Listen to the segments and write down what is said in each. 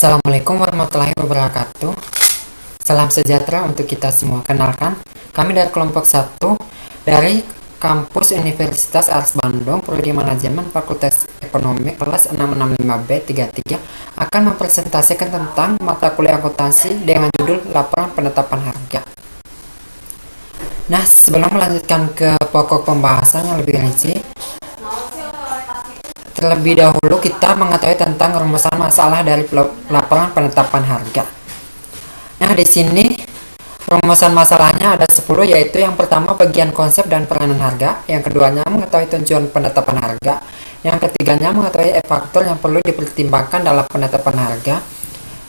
Assalamualaikum warahmatullahi wabarakatuh. Salam sejahtera untuk kita semua. Kenalkan, kami dari kelompok 1 dari kampus Universitas Ars Bandung, Prodi Manajemen Fakultas Ekonomi kelas 665B33 akan mempresentasikan tentang mata kuliah akuntansi dengan judul Laporan Penetapan Harga. Nah, sebelum melanjutkan ke pokok pembahasan yang lebih rinci, terlebih dahulu kita mengetahui tentang rumusan masalah dari laporan penetapan harga. Nah, di sini rumusan masalahnya ada 10, yaitu yang pertama bagian konsep dan peranan harga, yang keduanya mengetahui tujuan penetapan harga, yang ketiganya mengetahui faktor yang perlu dipertimbangkan dalam penetapan harga,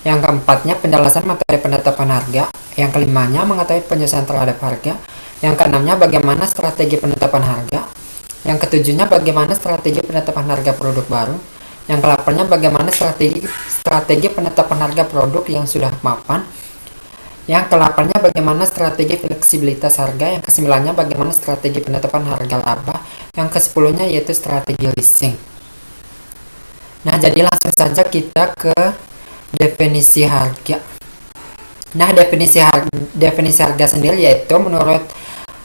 yang keempatnya penjelasan materi penetapan harga, yang kelimanya mengetahui penyesuaian terhadap harga, yang keenamnya bagaimana strategi penetapan harga, yang ketujuhnya bagaimana strategi penetapan harga produk baru, yang ke-8nya bagaimana strategi penetapan harga produk yang sudah mapan, yang ke-8nya bagaimana strategi fleksibilitas harga, yang ke-9nya bagaimana strategi penetapan harga laba, yang ke-10nya yaitu strategi leasing. Nah, jadi langsung saja kita ke definisi harga. Nah, definisi harga sendiri yaitu menurut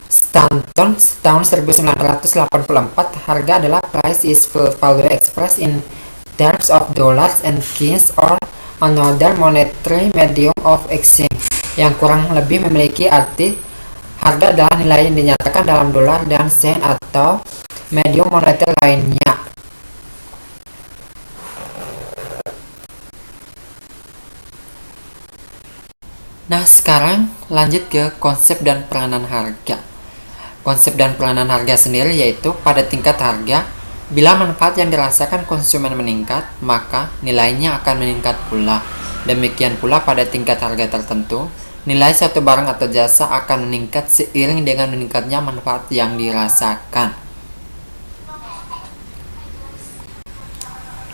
Stanton tahun 1984, harga adalah price is value expressed in terms of dollars and cents or another monetary medium of exchange, yang kurang lebih memiliki arti harga adalah nilai yang dinyatakan dalam dolar dan sen atau medium moneter lainnya. Nah, sekarang lanjut ke konsep dan peranan harga. Konsep dan peranan harga sendiri yaitu pada tingkat harga, bila manfaat yang dirasakan konsumen meningkat, maka nilainya akan meningkat pula. Demikian pula pada tingkat harga tertentu, nilai suatu barang atau jasa akan meningkat seiring dengan meningkatnya manfaat yang dirasakan.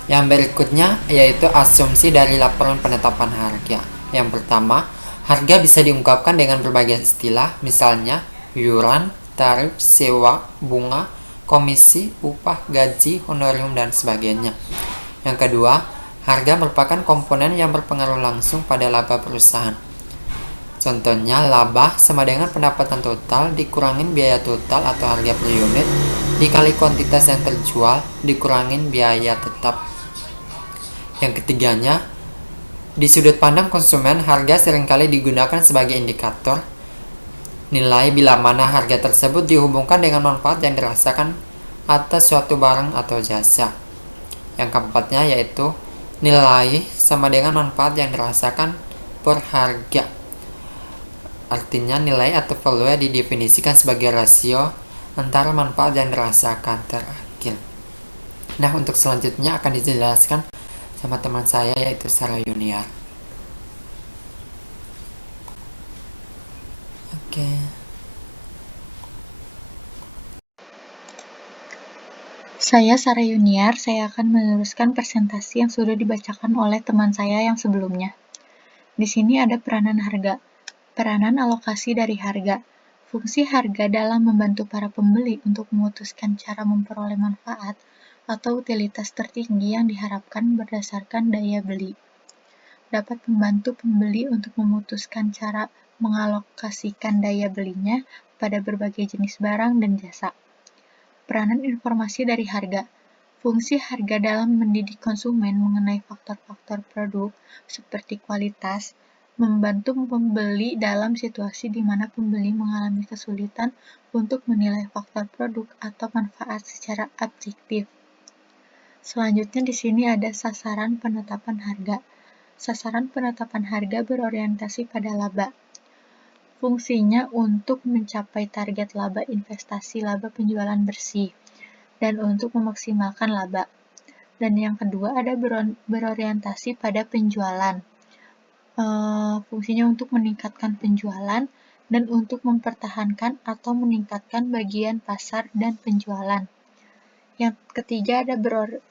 Yang berikutnya yaitu asumsi dari laporan penetapan harga. Yang pertama, harga bisa diungkapkan dengan berbagai istilah, misalnya iuran, tarif, sewa, bunga, komisi, upah, gaji, honorium, dan sebagainya. Yang kedua, harga merupakan komponen yang berpengaruh langsung pada laba perusahaan. Contohnya, laba sama dengan pendapatan total dikurangin biaya total atau harga per unit dikali kuantitas yang terjual dikurangin biaya tetap. Yang ketiganya, di sudut pandang konsumen, harga seringkali digunakan sebagai indikator nilai bila mana harga tersebut dihubungkan dengan manfaat yang dirasakan atas suatu barang atau jasa. Yang keempatnya yaitu nilai sama dengan manfaat yang dirasakan per harga. Artinya nilai atau value didefinisikan sebagai rasio antara manfaat yang dirasakan terakhir. Nah, untuk selanjutnya akan dijelaskan sama teman saya yaitu Sarah Yuniar. Oke. Saya Sarah Yuniar, saya akan meneruskan presentasi yang sudah dibacakan oleh teman saya yang sebelumnya. Di sini ada peranan harga, peranan alokasi dari harga, fungsi harga dalam membantu para pembeli untuk memutuskan cara memperoleh manfaat atau utilitas tertinggi yang diharapkan berdasarkan daya beli. Dapat membantu pembeli untuk memutuskan cara mengalokasikan daya belinya pada berbagai jenis barang dan jasa. Peranan informasi dari harga. Fungsi harga dalam mendidik konsumen mengenai faktor-faktor produk seperti kualitas, membantu pembeli dalam situasi di mana pembeli mengalami kesulitan untuk menilai faktor produk atau manfaat secara objektif. Selanjutnya di sini ada sasaran penetapan harga. Sasaran penetapan harga berorientasi pada laba. Fungsinya untuk mencapai target laba investasi laba penjualan bersih dan untuk memaksimalkan laba. Dan yang kedua ada berorientasi pada penjualan. Fungsinya untuk meningkatkan penjualan dan untuk mempertahankan atau meningkatkan bagian pasar dan penjualan. Yang ketiga ada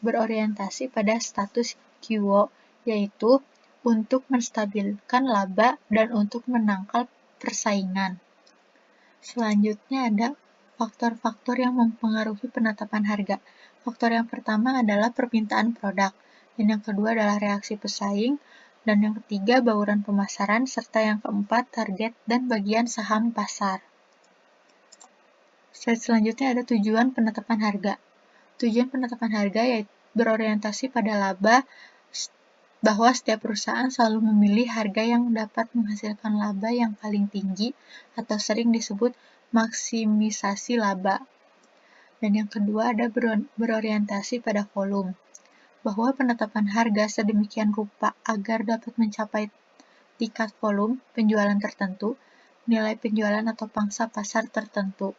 berorientasi pada status quo, yaitu untuk menstabilkan laba dan untuk menangkal persaingan. Selanjutnya ada faktor-faktor yang mempengaruhi penetapan harga. Faktor yang pertama adalah permintaan produk, dan yang kedua adalah reaksi pesaing, Dan yang ketiga, bauran pemasaran, serta yang keempat, target dan bagian saham pasar. Slide selanjutnya ada tujuan penetapan harga. Tujuan penetapan harga yaitu berorientasi pada laba, bahwa setiap perusahaan selalu memilih harga yang dapat menghasilkan laba yang paling tinggi atau sering disebut maksimisasi laba. Dan yang kedua ada berorientasi pada volume, bahwa penetapan harga sedemikian rupa agar dapat mencapai tingkat volume penjualan tertentu, nilai penjualan atau pangsa pasar tertentu.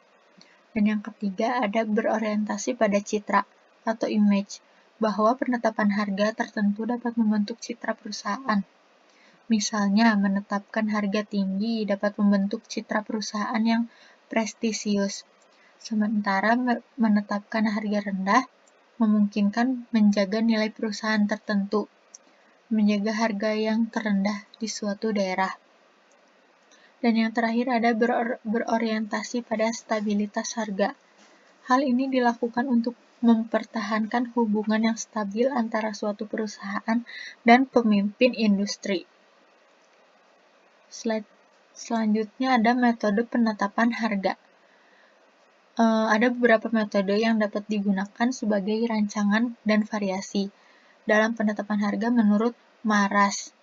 Dan yang ketiga ada berorientasi pada citra atau image, bahwa penetapan harga tertentu dapat membentuk citra perusahaan. Misalnya, menetapkan harga tinggi dapat membentuk citra perusahaan yang prestisius, sementara menetapkan harga rendah memungkinkan menjaga nilai perusahaan tertentu, menjaga harga yang terendah di suatu daerah. Dan yang terakhir ada berorientasi pada stabilitas harga. Hal ini dilakukan untuk mempertahankan hubungan yang stabil antara suatu perusahaan dan pemimpin industri. Slide selanjutnya ada metode penetapan harga. Ada beberapa metode yang dapat digunakan sebagai rancangan dan variasi dalam penetapan harga menurut Maras.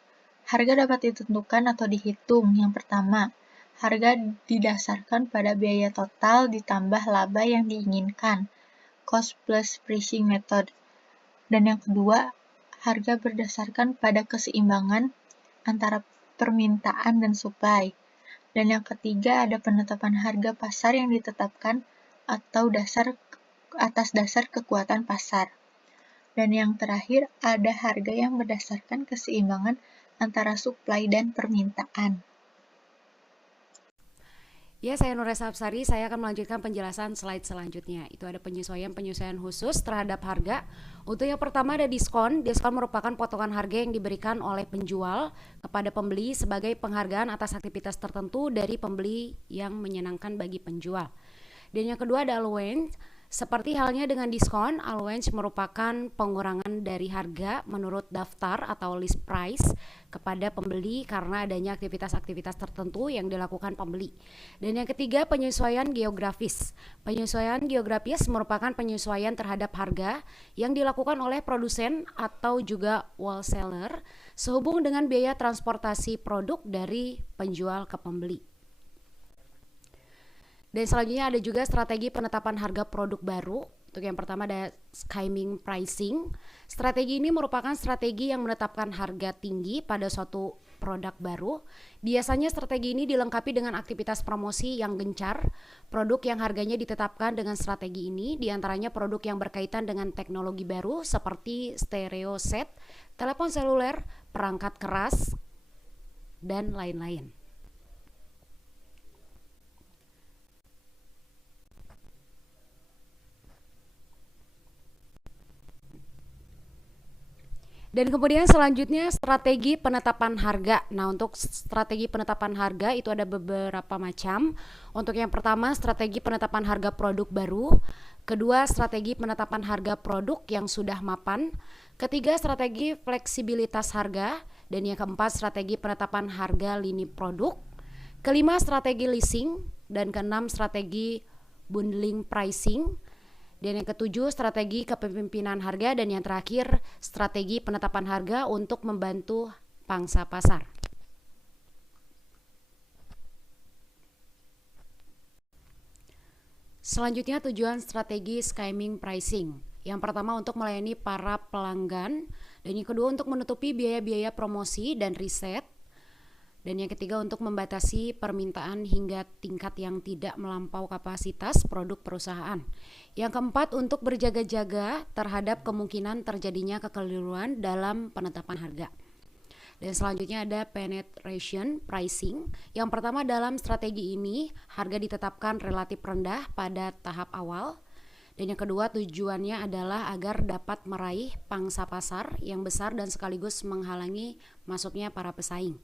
Harga dapat ditentukan atau dihitung. Yang pertama, harga didasarkan pada biaya total ditambah laba yang diinginkan, cost plus pricing method. Dan yang kedua, harga berdasarkan pada keseimbangan antara permintaan dan supply. Dan yang ketiga ada penetapan harga pasar yang ditetapkan atau atas dasar kekuatan pasar. Dan yang terakhir ada harga yang berdasarkan keseimbangan antara supply dan permintaan. Ya, saya Nuresa Absari, saya akan melanjutkan penjelasan slide selanjutnya. Itu ada penyesuaian khusus terhadap harga. Untuk yang pertama ada diskon. Diskon merupakan potongan harga yang diberikan oleh penjual kepada pembeli sebagai penghargaan atas aktivitas tertentu dari pembeli yang menyenangkan bagi penjual. Dan yang kedua ada allowance. Seperti halnya dengan diskon, allowance merupakan pengurangan dari harga menurut daftar atau list price kepada pembeli karena adanya aktivitas-aktivitas tertentu yang dilakukan pembeli. Dan yang ketiga, penyesuaian geografis. Penyesuaian geografis merupakan penyesuaian terhadap harga yang dilakukan oleh produsen atau juga wholesaler sehubung dengan biaya transportasi produk dari penjual ke pembeli. Dan selanjutnya ada juga strategi penetapan harga produk baru. Untuk yang pertama ada skimming pricing. Strategi ini merupakan strategi yang menetapkan harga tinggi pada suatu produk baru. Biasanya strategi ini dilengkapi dengan aktivitas promosi yang gencar. Produk yang harganya ditetapkan dengan strategi ini diantaranya produk yang berkaitan dengan teknologi baru seperti stereo set, telepon seluler, perangkat keras, dan lain-lain. Dan kemudian selanjutnya strategi penetapan harga. Nah, untuk strategi penetapan harga itu ada beberapa macam. Untuk yang pertama, strategi penetapan harga produk baru. Kedua, strategi penetapan harga produk yang sudah mapan. Ketiga, strategi fleksibilitas harga. Dan yang keempat, strategi penetapan harga lini produk. Kelima, strategi leasing. Dan keenam, strategi bundling pricing. Dan yang ketujuh, strategi kepemimpinan harga. Dan yang terakhir, strategi penetapan harga untuk membantu pangsa pasar. Selanjutnya tujuan strategi skimming pricing. Yang pertama untuk melayani para pelanggan. Dan yang kedua untuk menutupi biaya-biaya promosi dan riset. Dan yang ketiga untuk membatasi permintaan hingga tingkat yang tidak melampau kapasitas produk perusahaan. Yang keempat untuk berjaga-jaga terhadap kemungkinan terjadinya kekeliruan dalam penetapan harga. Dan selanjutnya ada penetration pricing. Yang pertama dalam strategi ini harga ditetapkan relatif rendah pada tahap awal. Dan yang kedua tujuannya adalah agar dapat meraih pangsa pasar yang besar dan sekaligus menghalangi masuknya para pesaing.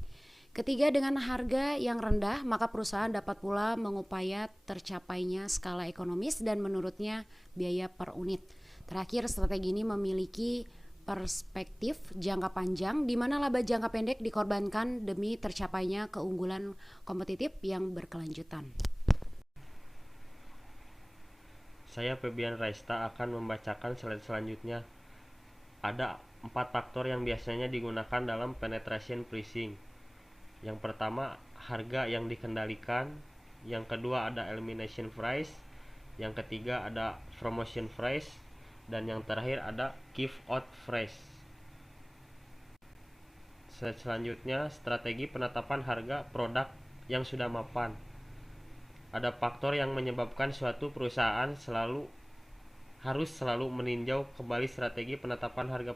Ketiga, dengan harga yang rendah, maka perusahaan dapat pula mengupaya tercapainya skala ekonomis dan menurutnya biaya per unit. Terakhir, strategi ini memiliki perspektif jangka panjang, di mana laba jangka pendek dikorbankan demi tercapainya keunggulan kompetitif yang berkelanjutan. Saya Febian Raista akan membacakan slide selanjutnya. Ada 4 faktor yang biasanya digunakan dalam penetration pricing. Yang pertama, harga yang dikendalikan. Yang kedua ada elimination price. Yang ketiga ada promotion price. Dan yang terakhir ada give out price. Selanjutnya, strategi penetapan harga produk yang sudah mapan. Ada faktor yang menyebabkan suatu perusahaan harus selalu meninjau kembali strategi penetapan harga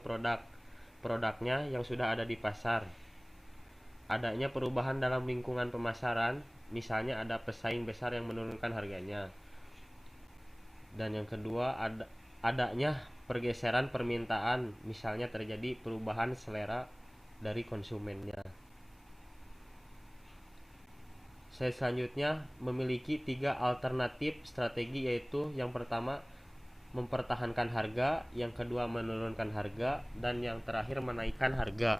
produknya yang sudah ada di pasar. Adanya perubahan dalam lingkungan pemasaran, misalnya ada pesaing besar yang menurunkan harganya. Dan yang kedua, adanya pergeseran permintaan, misalnya terjadi perubahan selera dari konsumennya. Slide selanjutnya memiliki 3 alternatif strategi, yaitu yang pertama mempertahankan harga, yang kedua menurunkan harga, dan yang terakhir menaikkan harga.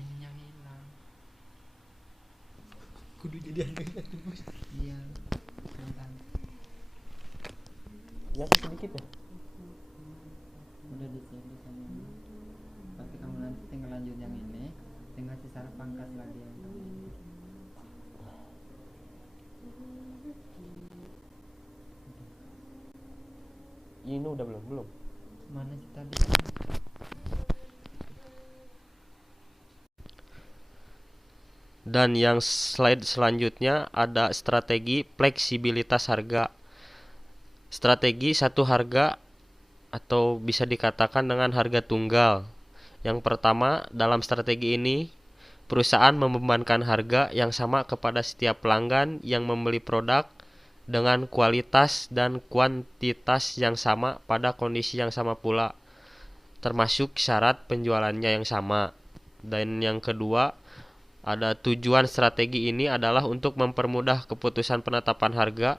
Ini yang hilang. Kudu jadi Iya. Tentang Ya sedikit ya. udah di sini sama ini. Pasti kamu nanti tinggal lanjut yang ini, tinggal secara pangkas lagi yang tadi. Ini udah belum. Mana sih tadi? Dan yang slide selanjutnya ada strategi fleksibilitas harga. Strategi satu harga atau bisa dikatakan dengan harga tunggal. Yang pertama, dalam strategi ini perusahaan membebankan harga yang sama kepada setiap pelanggan yang membeli produk dengan kualitas dan kuantitas yang sama pada kondisi yang sama pula, termasuk syarat penjualannya yang sama. Dan yang kedua, ada tujuan strategi ini adalah untuk mempermudah keputusan penetapan harga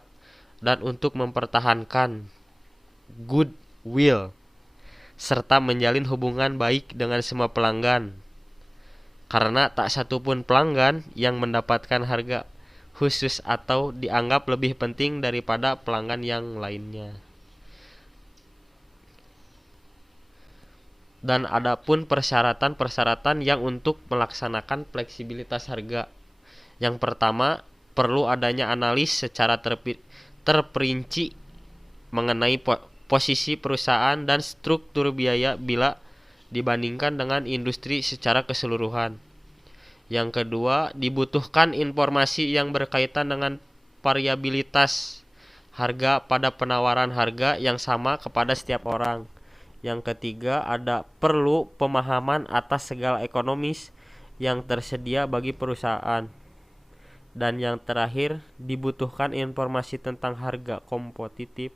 dan untuk mempertahankan goodwill serta menjalin hubungan baik dengan semua pelanggan, karena tak satu pun pelanggan yang mendapatkan harga khusus atau dianggap lebih penting daripada pelanggan yang lainnya. Dan adapun persyaratan-persyaratan yang untuk melaksanakan fleksibilitas harga. Yang pertama, perlu adanya analis secara terperinci mengenai posisi perusahaan dan struktur biaya bila dibandingkan dengan industri secara keseluruhan. Yang kedua, dibutuhkan informasi yang berkaitan dengan variabilitas harga pada penawaran harga yang sama kepada setiap orang. Yang ketiga, ada perlu pemahaman atas segala ekonomis yang tersedia bagi perusahaan. Dan yang terakhir, dibutuhkan informasi tentang harga kompetitif,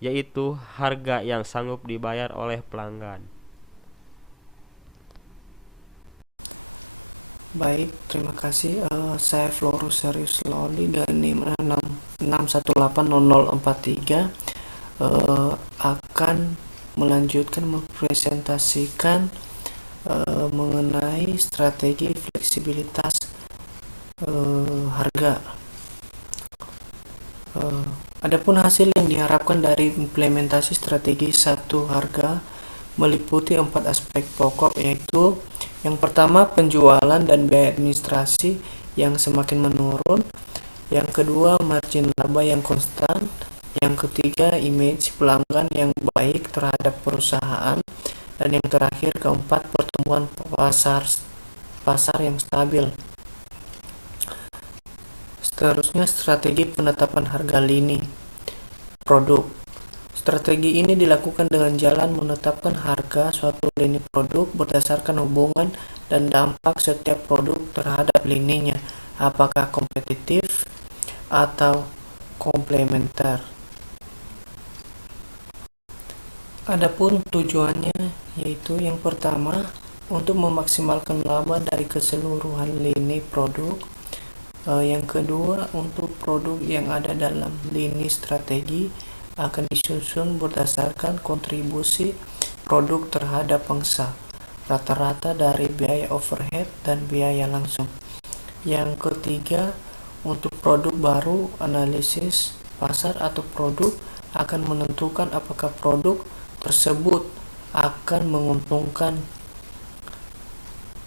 yaitu harga yang sanggup dibayar oleh pelanggan. Baik, terima kasih. Saya Florus Serius Loli dari NIM 6180043 akan melanjutkan mempresentasikan mengenai strategi fleksibilitas harga. Adapun hasil yang diharapkan dari implementasi strategi satu harga meliputi 4 aspek pokok, yaitu yang pertama penjualan dan biaya administrasi yang semakin menurun, yang kedua margin laba yang konstan, yang ketiga image pelanggan yang baik terhadap perusahaan, dan yang terakhir keempat pertumbuhan pasar yang stabil. Seterusnya strategi penetapan harga lini produk. Strategi ini dilakukan dengan jalan menetapkan harga suatu lini produk berdasarkan hubungan dan dampak setiap produk terhadap lininya, apakah kompetitif atau komplementer. Adapun tujuannya yaitu yang pertama untuk memaksimalkan laba dari keseluruhan lini produk. Yang kedua, untuk produk yang ada dalam lini strategi akan disusun berdasarkan kontribusi produk terhadap pangsa rata-rata dari biaya overhead dan biaya langsung. Yang ketiga, untuk produk baru, analisis pasar atau produk akan menentukan apakah produk tersebut akan menguntungkan.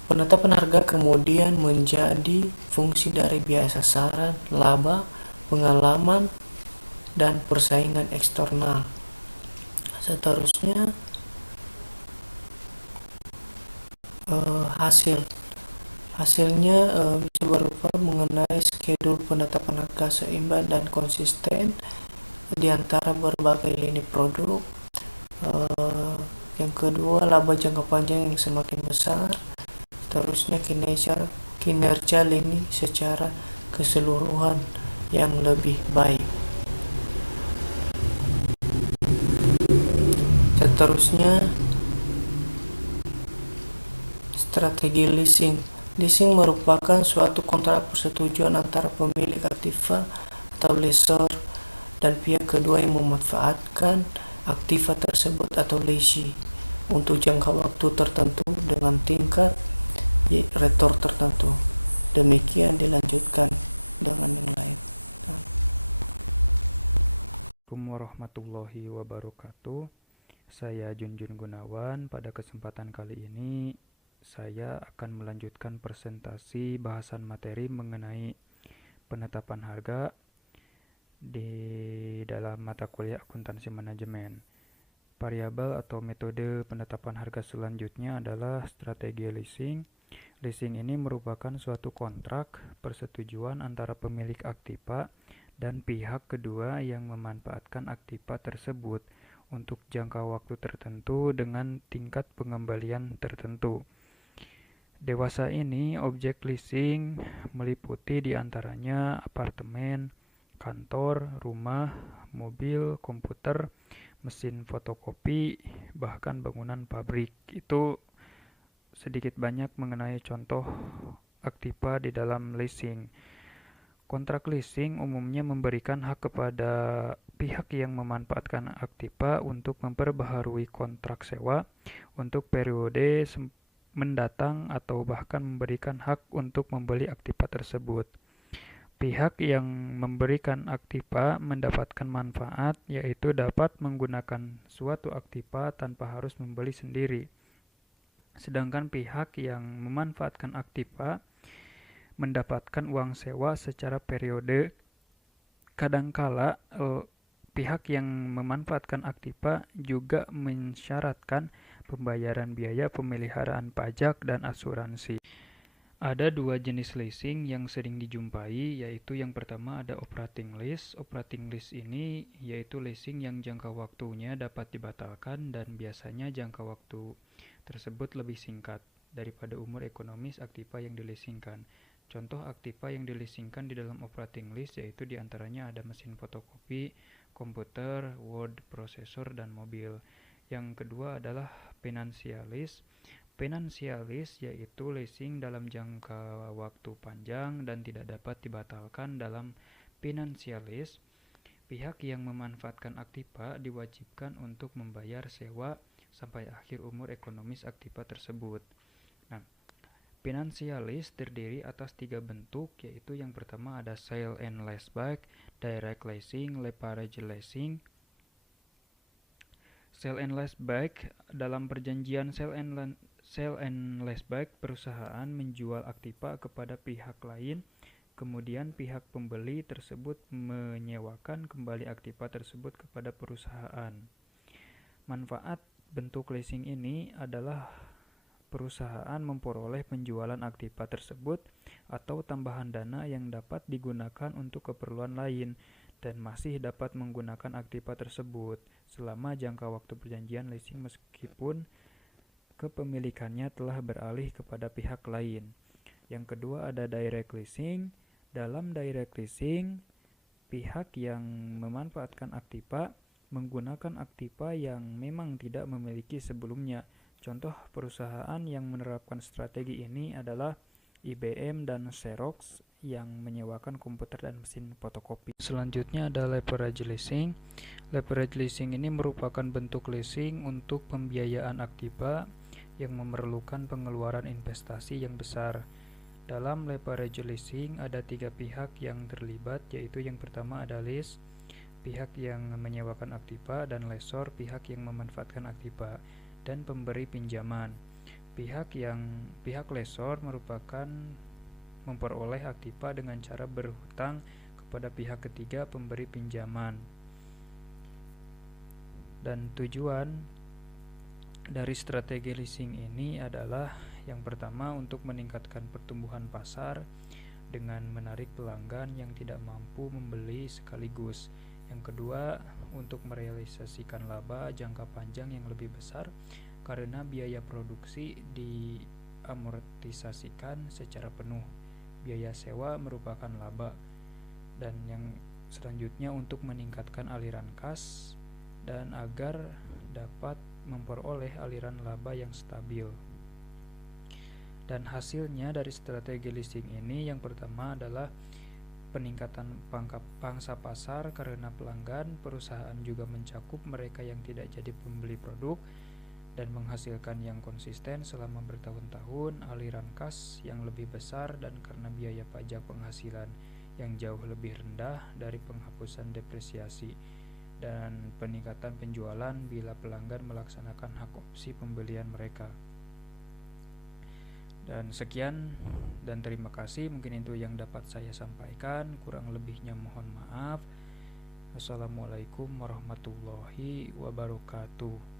Penetapan harga kemudian menjadi fungsi dari biaya sasaran, laba, pengalaman, dan persaingan eksternal. Seterusnya, hasilnya bisa berupa mengenai skedul penetapan harga seimbang dan konsisten di antara berbagai lini produk. Yang kedua, laba jangka panjang yang semakin besar. Seterusnya, kinerja lini secara keseluruhan yang lebih baik. Seterusnya, strategi leasing. Leasing merupakan suatu kontrak persetujuan antara pemilik aktiva atau lessor dan pihak kedua yang memanfaatkan aktiva tersebut atau leasing untuk jangka waktu tertentu dengan tingkat return tertentu. Demikian dilanjutkan dengan yang lain. Assalamualaikum warahmatullahi wabarakatuh. Saya Junjun Gunawan. Pada kesempatan kali ini saya akan melanjutkan presentasi bahasan materi mengenai penetapan harga di dalam mata kuliah akuntansi manajemen. Variabel atau metode penetapan harga selanjutnya adalah strategi leasing. Leasing ini merupakan suatu kontrak persetujuan antara pemilik aktiva dan pihak kedua yang memanfaatkan aktiva tersebut untuk jangka waktu tertentu dengan tingkat pengembalian tertentu. Dewasa ini, objek leasing meliputi diantaranya apartemen, kantor, rumah, mobil, komputer, mesin fotokopi, bahkan bangunan pabrik. Itu sedikit banyak mengenai contoh aktiva di dalam leasing. Kontrak leasing umumnya memberikan hak kepada pihak yang memanfaatkan aktiva untuk memperbaharui kontrak sewa untuk periode mendatang atau bahkan memberikan hak untuk membeli aktiva tersebut. Pihak yang memberikan aktiva mendapatkan manfaat, yaitu dapat menggunakan suatu aktiva tanpa harus membeli sendiri. Sedangkan pihak yang memanfaatkan aktiva mendapatkan uang sewa secara periode. Kadangkala pihak yang memanfaatkan aktiva juga mensyaratkan pembayaran biaya pemeliharaan pajak dan asuransi. Ada dua jenis leasing yang sering dijumpai, yaitu yang pertama ada operating lease. Operating lease ini yaitu leasing yang jangka waktunya dapat dibatalkan dan biasanya jangka waktu tersebut lebih singkat daripada umur ekonomis aktiva yang dileasingkan. Contoh aktiva yang dileasingkan di dalam operating lease yaitu diantaranya ada mesin fotokopi, komputer, word processor, dan mobil. Yang kedua adalah financial lease. Financial lease yaitu leasing dalam jangka waktu panjang dan tidak dapat dibatalkan. Dalam financial lease, pihak yang memanfaatkan aktiva diwajibkan untuk membayar sewa sampai akhir umur ekonomis aktiva tersebut. Nah, financial lease terdiri atas 3 bentuk, yaitu yang pertama ada sale and leaseback, direct leasing, leverage leasing. Sale and leaseback, dalam perjanjian sale and leaseback, perusahaan menjual aktiva kepada pihak lain, kemudian pihak pembeli tersebut menyewakan kembali aktiva tersebut kepada perusahaan. Manfaat bentuk leasing ini adalah perusahaan memperoleh penjualan aktiva tersebut atau tambahan dana yang dapat digunakan untuk keperluan lain dan masih dapat menggunakan aktiva tersebut selama jangka waktu perjanjian leasing meskipun kepemilikannya telah beralih kepada pihak lain. Yang kedua ada direct leasing. Dalam direct leasing, pihak yang memanfaatkan aktiva menggunakan aktiva yang memang tidak memiliki sebelumnya. Contoh perusahaan yang menerapkan strategi ini adalah IBM dan Xerox yang menyewakan komputer dan mesin fotokopi. Selanjutnya ada leverage leasing. Leverage leasing ini merupakan bentuk leasing untuk pembiayaan aktiva yang memerlukan pengeluaran investasi yang besar. Dalam leverage leasing ada 3 pihak yang terlibat, yaitu yang pertama ada lease, pihak yang menyewakan aktiva, dan lessor, pihak yang memanfaatkan aktiva, dan pemberi pinjaman. Pihak lessor merupakan memperoleh aktiva dengan cara berhutang kepada pihak ketiga pemberi pinjaman. Dan tujuan dari strategi leasing ini adalah yang pertama untuk meningkatkan pertumbuhan pasar dengan menarik pelanggan yang tidak mampu membeli sekaligus. Yang kedua, untuk merealisasikan laba jangka panjang yang lebih besar karena biaya produksi diamortisasikan secara penuh. Biaya sewa merupakan laba. Dan yang selanjutnya untuk meningkatkan aliran kas dan agar dapat memperoleh aliran laba yang stabil. Dan hasilnya dari strategi leasing ini yang pertama adalah peningkatan pangsa pasar karena pelanggan. Perusahaan juga mencakup mereka yang tidak jadi pembeli produk dan menghasilkan yang konsisten selama bertahun-tahun, aliran kas yang lebih besar, dan karena biaya pajak penghasilan yang jauh lebih rendah dari penghapusan depresiasi, dan peningkatan penjualan bila pelanggan melaksanakan hak opsi pembelian mereka. Dan sekian dan terima kasih, mungkin itu yang dapat saya sampaikan, kurang lebihnya mohon maaf. Wassalamualaikum warahmatullahi wabarakatuh.